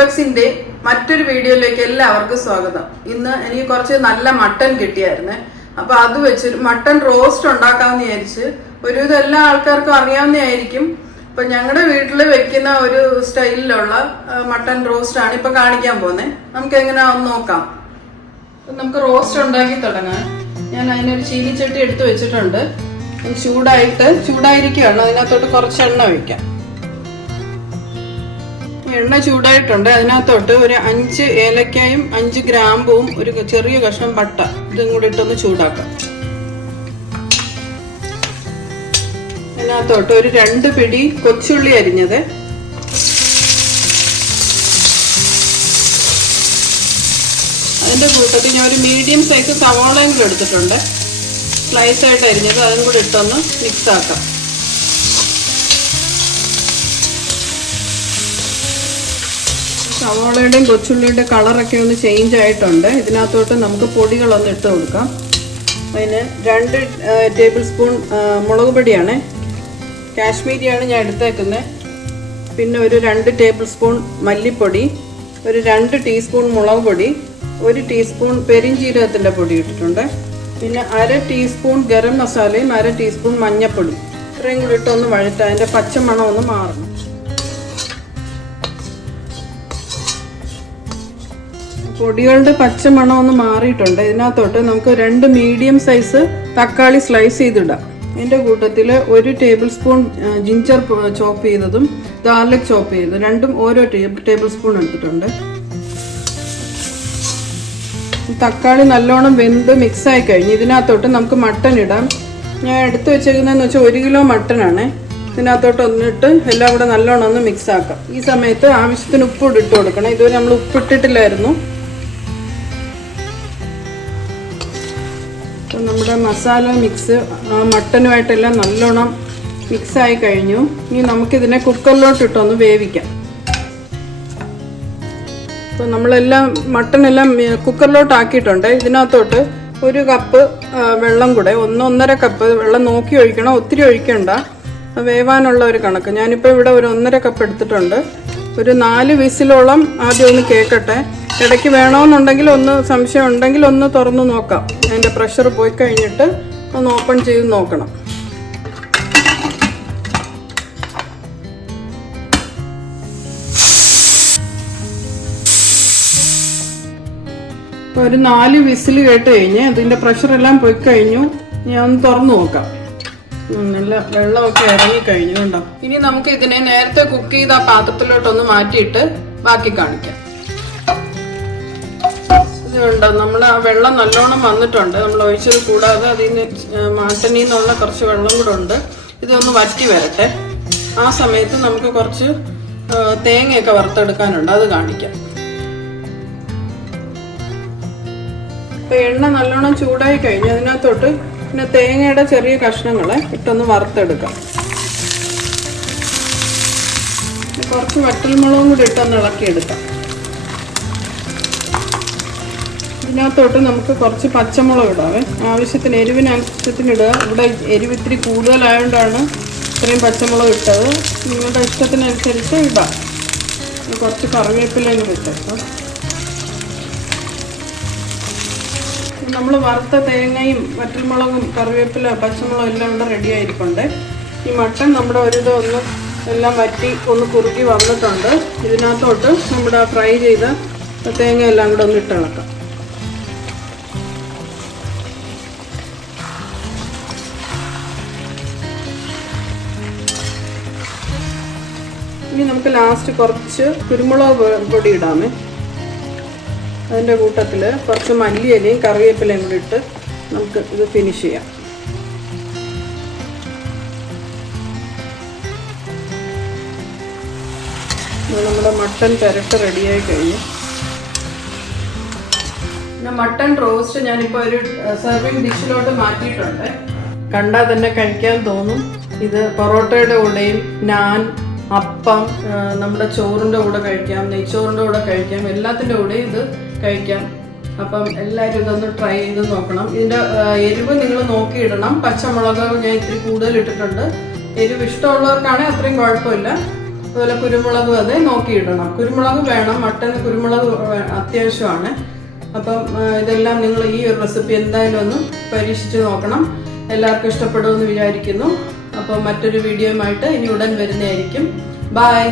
ദീപക്സിന്റെ മറ്റൊരു വീഡിയോയിലേക്ക് എല്ലാവർക്കും സ്വാഗതം. ഇന്ന് എനിക്ക് കുറച്ച് നല്ല മട്ടൺ കിട്ടിയായിരുന്നേ. അപ്പൊ അത് വെച്ച് മട്ടൺ റോസ്റ്റ് ഉണ്ടാക്കാമെന്ന് വിചാരിച്ച്. ഒരുവിധം എല്ലാ ആൾക്കാർക്കും അറിയാവുന്നതായിരിക്കും. അപ്പൊ ഞങ്ങളുടെ വീട്ടിൽ വെക്കുന്ന ഒരു സ്റ്റൈലിലുള്ള മട്ടൺ റോസ്റ്റ് ആണ് ഇപ്പൊ കാണിക്കാൻ പോകുന്നത്. നമുക്ക് എങ്ങനെയാണെന്ന് നോക്കാം. നമുക്ക് റോസ്റ്റ് ഉണ്ടാക്കി തുടങ്ങാം. ഞാൻ അതിനൊരു ചീനിച്ചട്ടി എടുത്ത് വെച്ചിട്ടുണ്ട്. ചൂടായിരിക്കുകയാണ്. അതിനകത്തോട്ട് കുറച്ച് എണ്ണ ഒഴിക്കാം. എണ്ണ ചൂടായിട്ടുണ്ട്. അതിനകത്തോട്ട് ഒരു 5 ഏലക്കായും 5 ഗ്രാമ്പും ഒരു ചെറിയ കഷ്ണം പട്ട ഇതും കൂടി ഇട്ടൊന്ന് ചൂടാക്കാം. അതിനകത്തോട്ട് ഒരു 2 പിടി കൊച്ചുള്ളി അരിഞ്ഞത്, അതിന്റെ കൂട്ടത്തിൽ ഞാൻ ഒരു മീഡിയം സൈസ് സവാളയും കൂടെ എടുത്തിട്ടുണ്ട്. സ്ലൈസ് ആയിട്ട് അരിഞ്ഞത്, അതും കൂടി ഇട്ടൊന്ന് മിക്സ് ആക്കാം. സവാളയുടെയും കൊച്ചുള്ളിയുടെ കളറൊക്കെ ഒന്ന് ചേഞ്ച് ആയിട്ടുണ്ട്. ഇതിനകത്തോട്ട് നമുക്ക് പൊടികളൊന്ന് ഇട്ട് കൊടുക്കാം. അതിന് 2 ടേബിൾ സ്പൂൺ മുളക് പൊടിയാണ്, കാശ്മീരിയാണ് ഞാൻ എടുത്തേക്കുന്നത്. പിന്നെ ഒരു 2 ടേബിൾ സ്പൂൺ മല്ലിപ്പൊടി, ഒരു 2 ടീസ്പൂൺ മുളക് പൊടി, 1 ടീസ്പൂൺ പെരിഞ്ജീരകത്തിൻ്റെ പൊടി ഇട്ടിട്ടുണ്ട്. പിന്നെ 1/2 ടീസ്പൂൺ ഗരം മസാലയും 1/2 ടീസ്പൂൺ മഞ്ഞൾപ്പൊടി. ഇത്രയും കൂടി ഇട്ടൊന്ന് വഴറ്റാം. അതിൻ്റെ പച്ചമണം ഒന്ന് മാറണം. പൊടികളുടെ പച്ചമണം ഒന്ന് മാറിയിട്ടുണ്ട്. ഇതിനകത്തോട്ട് നമുക്ക് 2 മീഡിയം സൈസ് തക്കാളി സ്ലൈസ് ചെയ്തിടാം. ഇതിൻ്റെ കൂട്ടത്തിൽ 1 ടേബിൾ സ്പൂൺ ജിഞ്ചർ ചോപ്പ് ചെയ്തതും ഗാർലിക് ചോപ്പ് ചെയ്തത് രണ്ടും ഓരോ ടേബിൾ സ്പൂൺ എടുത്തിട്ടുണ്ട്. തക്കാളി നല്ലോണം വെന്ത് മിക്സായി കഴിഞ്ഞ് ഇതിനകത്തോട്ട് നമുക്ക് മട്ടൺ ഇടാം. ഞാൻ എടുത്ത് വെച്ചേക്കുന്നതെന്ന് വെച്ചാൽ 1 കിലോ മട്ടനാണ്. ഇതിനകത്തോട്ട് ഒന്നിട്ട് എല്ലാം കൂടെ നല്ലോണം ഒന്ന് മിക്സ് ആക്കാം. ഈ സമയത്ത് ആവശ്യത്തിന് ഉപ്പ് ഇട്ട് കൊടുക്കണം. ഇതുവരെ നമ്മൾ ഉപ്പിട്ടിട്ടില്ലായിരുന്നു. നമ്മുടെ മസാല മിക്സ് മട്ടനുമായിട്ടെല്ലാം നല്ലോണം മിക്സായി കഴിഞ്ഞു. ഇനി നമുക്കിതിനെ കുക്കറിലോട്ട് ഇട്ടൊന്ന് വേവിക്കാം. അപ്പോൾ നമ്മളെല്ലാം മട്ടനെല്ലാം കുക്കറിലോട്ട് ആക്കിയിട്ടുണ്ട്. ഇതിനകത്തോട്ട് 1 കപ്പ് വെള്ളം കൂടെ, 1-1.5 കപ്പ് വെള്ളം നോക്കി ഒഴിക്കണം. ഒത്തിരി ഒഴിക്കണ്ട, വേവാനുള്ള ഒരു കണക്ക്. ഞാനിപ്പോൾ ഇവിടെ ഒരു 1.5 കപ്പ് എടുത്തിട്ടുണ്ട്. ഒരു 4 വിസിലോളം ആദ്യം ഒന്ന് കേൾക്കട്ടെ. ഇടയ്ക്ക് വേണമെന്നുണ്ടെങ്കിൽ ഒന്ന് സംശയം ഉണ്ടെങ്കിൽ ഒന്ന് തുറന്ന് നോക്കാം. അതിൻ്റെ പ്രഷർ പോയി കഴിഞ്ഞിട്ട് ഒന്ന് ഓപ്പൺ ചെയ്ത് നോക്കണം. ഇപ്പോൾ ഒരു 4 വിസിൽ കേട്ട് കഴിഞ്ഞ് അതിൻ്റെ പ്രഷറെല്ലാം പോയി കഴിഞ്ഞു. ഞാൻ ഒന്ന് തുറന്നു നോക്കാം. നല്ല വെള്ളമൊക്കെ ഇറങ്ങിക്കഴിഞ്ഞു കണ്ടോ. ഇനി നമുക്ക് ഇതിനെ നേരത്തെ കുക്ക് ചെയ്ത ആ പാത്രത്തിലോട്ടൊന്ന് മാറ്റിയിട്ട് ബാക്കി കാണിക്കാം. ഇതുണ്ടോ, നമ്മൾ ആ വെള്ളം നല്ലോണം വന്നിട്ടുണ്ട്. നമ്മൾ ഒഴിച്ചത് കൂടാതെ അതിന് മട്ടനിൽ നിന്നുള്ള കുറച്ച് വെള്ളം കൂടെ ഉണ്ട്. ഇതൊന്ന് വറ്റി വരട്ടെ. ആ സമയത്ത് നമുക്ക് കുറച്ച് തേങ്ങയൊക്കെ വറുത്തെടുക്കാനുണ്ട്, അത് കാണിക്കാം. ഇപ്പം എണ്ണ നല്ലോണം ചൂടായി കഴിഞ്ഞ് അതിനകത്തോട്ട് പിന്നെ തേങ്ങയുടെ ചെറിയ കഷ്ണങ്ങളെ ഇട്ടൊന്ന് വറുത്തെടുക്കാം. കുറച്ച് വറ്റൽമുളകും കൂടി ഇട്ടൊന്ന് ഇളക്കിയെടുക്കാം. ഇതിനകത്തോട്ട് നമുക്ക് കുറച്ച് പച്ചമുളക് ഇടാവേ. ആവശ്യത്തിന് എരിവിനനുസരിച്ചത്തിന് ഇടുക. ഇവിടെ എരിവ് ഇത്തിരി കൂടുതലായതുകൊണ്ടാണ് ഇത്രയും പച്ചമുളക് ഇട്ടത്. നിങ്ങളുടെ ഇഷ്ടത്തിനനുസരിച്ച് ഇടാം. കുറച്ച് കറിവേപ്പിലയും കൂടി ഇട്ടേക്കാം. നമ്മൾ വറുത്ത തേങ്ങയും വറ്റൽമുളകും കറിവേപ്പില പച്ചമുളകും എല്ലാം ഇവിടെ റെഡി ആയിരിക്കുന്നുണ്ട്. ഈ മട്ടൺ നമ്മുടെ ഒരിത് ഒന്ന് എല്ലാം വറ്റി ഒന്ന് കുറുകി വന്നിട്ടുണ്ട്. ഇതിനകത്തോട്ട് നമ്മുടെ ഫ്രൈ ചെയ്ത തേങ്ങ എല്ലാം കൂടെ ഒന്ന് ഇട്ടിളക്കാം. ഇനി നമുക്ക് ലാസ്റ്റ് കുറച്ച് കുരുമുളക് പൊടി ഇടാമേ. അതിൻ്റെ കൂട്ടത്തിൽ കുറച്ച് മല്ലിയിലയും കറിവേപ്പിലയും കൂടി ഇട്ട് നമുക്ക് ഇത് ഫിനിഷ് ചെയ്യാം. നമ്മുടെ മട്ടൺ പെരട്ട് റെഡിയായി കഴിഞ്ഞു. പിന്നെ മട്ടൺ റോസ്റ്റ് ഞാനിപ്പോൾ ഒരു സെർവിങ് ഡിഷിലോട്ട് മാറ്റിയിട്ടുണ്ട്. കണ്ടാൽ തന്നെ കഴിക്കാൻ തോന്നും. ഇത് പൊറോട്ടയുടെ കൂടെയും നാൻ, അപ്പം, നമ്മുടെ ചോറിൻ്റെ കൂടെ കഴിക്കാം, നെയ്ച്ചോറിൻ്റെ കൂടെ കഴിക്കാം, എല്ലാത്തിൻ്റെ കൂടെ ഇത് കഴിക്കാം. അപ്പം എല്ലാവരും ഇതൊന്ന് ട്രൈ ചെയ്ത് നോക്കണം. ഇതിൻ്റെ എരിവ് നിങ്ങൾ നോക്കിയിടണം. പച്ചമുളക് ഞാൻ ഇത്തിരി കൂടുതൽ ഇട്ടിട്ടുണ്ട്. എരിവ് ഇഷ്ടമുള്ളവർക്കാണെങ്കിൽ അത്രയും കുഴപ്പമില്ല. അതുപോലെ കുരുമുളകും അതെ നോക്കിയിടണം. കുരുമുളക് വേണം, മട്ടന് കുരുമുളക് അത്യാവശ്യമാണ്. അപ്പം ഇതെല്ലാം നിങ്ങൾ ഈ ഒരു റെസിപ്പി എന്തായാലും ഒന്ന് പരീക്ഷിച്ച് നോക്കണം. എല്ലാവർക്കും ഇഷ്ടപ്പെടുമെന്ന് വിചാരിക്കുന്നു. അപ്പോൾ മറ്റൊരു വീഡിയോയുമായിട്ട് ഇനി ഉടൻ വരുന്നതായിരിക്കും. ബൈ.